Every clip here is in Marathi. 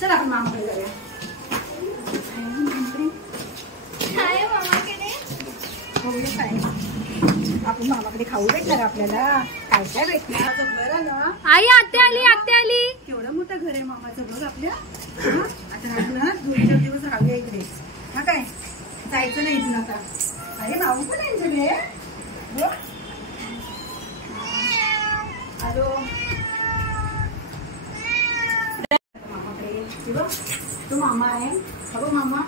चल आपण मामाकडे जाऊया. काय मामाकडे काय आपण मामाकडे खाऊ भेटणार आपल्याला. काय काय भेटणार घर आलं. आई आत्या आली. केवढं मोठं घर आहे मामाचं बघ आपल्या. आता ना 2-4 दिवस राहूया इकडे. हा काय जायचं नाही इथून आता. अरे भाऊ पण आहे सगळे. हॅलो मामाकडे तो मामा आहे. बघ मामा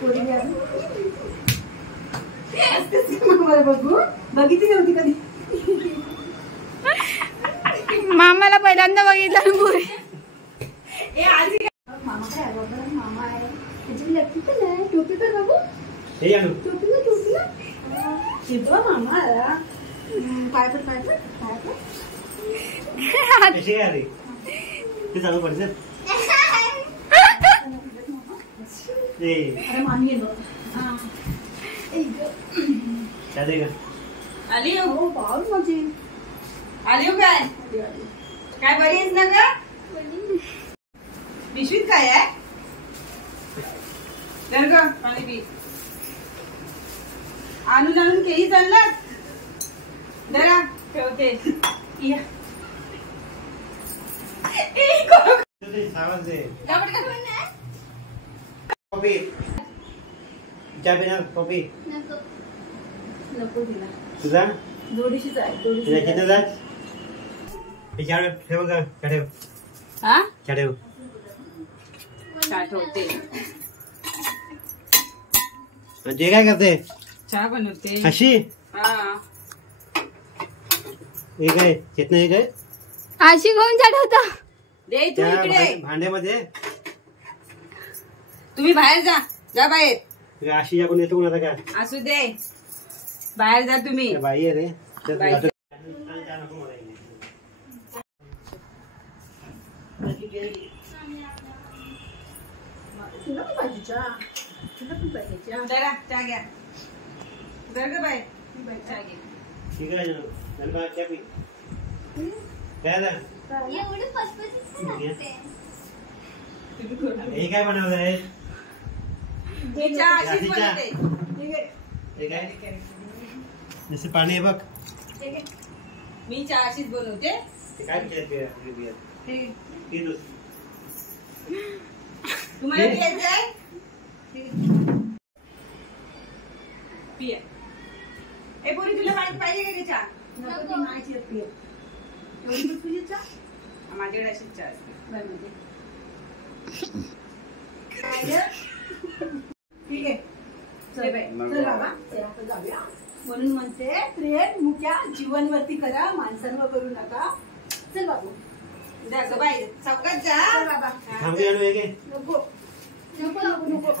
कोणी मामाला बघू बघितली नव्हती कधी. मामाला पहिल्यांदा बघितलं. मामा काय आहे बाबा. मामा आहे त्याची लक्की पण आहे. टोपी तर बघू. टोपी ना मामा आला. पाय पण ते चालू पडते. अरे मामी येतो. आली हो पाहू माझी. आली काय काय बरी आहेस ना ग. पिशवीत काय आहे. तर ग पाणी पी. आणून केळी चाललात. जरा ठेवते. कॉफी चहा पिणार. कॉफी नको तिला. तुझा जोडीशीच आहे. तुझ्या किती जात ठेव का ठेव. हा ठेव चहा ठेवते. ते काय करते. चहा बनवते. अशी हा एक आहे चेतना. एक आहे आशी कोण चढवता. दे तू इकडे. भांड्यामध्ये. तुम्ही बाहेर जा बाहेर. अशी आपण येतो कोणाला काय असू दे. बाहेर जा तुम्ही. बाई आहे रे. बाई. तुला पण पाहिजे चहा. तुला पण पाहिजे चहा. जरा चहा घ्या. जर ग बाई चहा घे. ठीक आहे ना. चहा पी. काय झालं. एवढं फसफसीत हे काय बनवलं आहे. मी चहा अशीच बनवते. हे काय जसं पाणी आहे बघ. मी चहा अशीच बनवते. ते काय तुम्हाला घ्यायचं आहे. पिया. ए पोरी तुला पाणी पाहिजे का चहा. नको ती नाही येत पिय. एवढी तुझी चहा. माझ्याकडे अशीच चहा असते. ठीक आहे चल बाबा आपण जाऊया. म्हणून म्हणते प्रेम मुक्या जीवनवरती करा. माणसांवर करू नका. चल बाबू. जा ग बाई चौकात जा. बाबा थांबूया. नको नको नको.